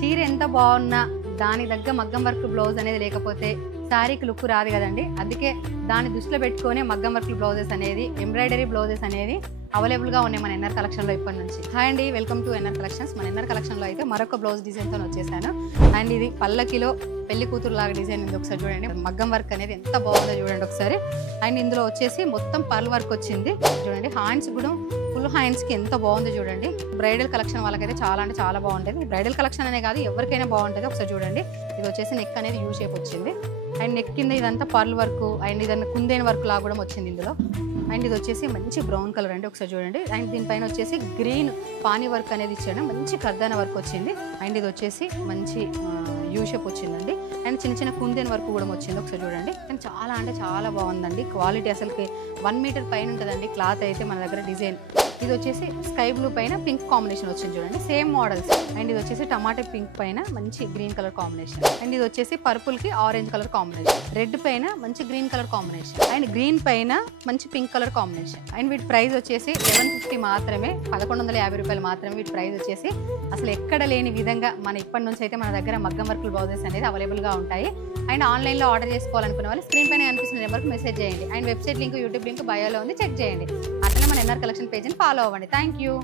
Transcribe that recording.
చీర ఎంత బాగున్నా దాని దగ్గర మగ్గం వర్క్ బ్లౌజ్ అనేది లేకపోతే శారీకి లుక్ రాదు కదండి. అందుకే దాన్ని దృష్టిలో పెట్టుకొని మగ్గం వర్క్ బ్లౌజెస్ అనేది, ఎంబ్రాయిడరీ బ్లౌజెస్ అనేది అవైలబుల్గా ఉన్నాయి మన ఎన్ఆర్ కలెక్షన్లో ఇప్పటి నుంచి. హాయ్ అండి, వెల్కమ్ టు ఎన్ఆర్ కలెక్షన్స్. మన ఎన్ఆర్ కలెక్షన్లో అయితే మరొక బ్లౌజ్ డిజైన్తో వచ్చేసాను. అండ్ ఇది పల్లకిలో పెళ్లి కూతురు లాగా డిజైన్ ఉంది. ఒకసారి చూడండి, మగ్గం వర్క్ అనేది ఎంత బాగుందో చూడండి ఒకసారి. అండ్ ఇందులో వచ్చేసి మొత్తం పర్ల్ వర్క్ వచ్చింది చూడండి. హ్యాండ్స్ కూడా ఫుల్ హ్యాండ్స్కి ఎంత బాగుందో చూడండి. బ్రైడల్ కలెక్షన్ వాళ్ళకైతే చాలా అంటే చాలా బాగుంటుంది. బ్రైడల్ కలెక్షన్ అనే కాదు, ఎవరికైనా బాగుంటుంది. ఒకసారి చూడండి, ఇది వచ్చేసి నెక్ అనేది యూ షేప్ వచ్చింది. అండ్ నెక్ కింద ఇదంతా పర్ల్ వర్క్ అండ్ ఇదన్నా కుందేన్ వర్క్ లాగా కూడా వచ్చింది ఇందులో. అండ్ ఇది వచ్చేసి మంచి బ్రౌన్ కలర్ అండి, ఒకసారి చూడండి. అండ్ దీనిపైన వచ్చేసి గ్రీన్ పానీ వర్క్ అనేది ఇచ్చాడు, మంచి కర్దాన వర్క్ వచ్చింది. అండ్ ఇది వచ్చేసి మంచి యూ షేప్ వచ్చిందండి. అండ్ చిన్న చిన్న కుందేన్ వర్క్ కూడా వచ్చింది, ఒకసారి చూడండి. అండ్ చాలా అంటే చాలా బాగుందండి. క్వాలిటీ అసలుకి 1 మీటర్ పైన ఉంటుందండి క్లాత్ అయితే మన దగ్గర. డిజైన్ ఇది వచ్చేసి స్కై బ్లూ పైన పింక్ కాంబినేషన్ వచ్చింది చూడండి, సేమ్ మోడల్స్. అండ్ ఇది వచ్చేసి టమాటా పింక్ పైన మంచి గ్రీన్ కలర్ కాంబినేషన్. అండ్ ఇది వచ్చేసి పర్పుల్ కి ఆరెంజ్ కలర్ కాంబినేషన్, రెడ్ పైన మంచి green colour combination, and green పైన మంచి పింక్ కలర్ కాంబినేషన్. అండ్ వీటి ప్రైస్ వచ్చేసి 1150 మాత్రమే, 1150 రూపాయలు మాత్రమే వీటి ప్రైస్ వచ్చేసి. అసలు ఎక్కడ లేని విధంగా మన ఇప్పటి నుంచి అయితే మన దగ్గర మగ్గం వర్క్ బ్లౌజెస్ అనేది అవైలబుల్గా ఉంటాయి. అండ్ ఆన్లైన్లో ఆర్డర్ చేసుకోవాలనుకునే వాళ్ళు స్క్రీన్ పైన కనిపిస్తున్న నెంబర్కి మెసేజ్ చేయండి. And website link, YouTube link బయోలో ఉంది, చెక్ చేయండి. అట్లనే మన ఎన్ఆర్ కలెక్షన్ పేజ్ని ఫాలో అవ్వండి. Thank you.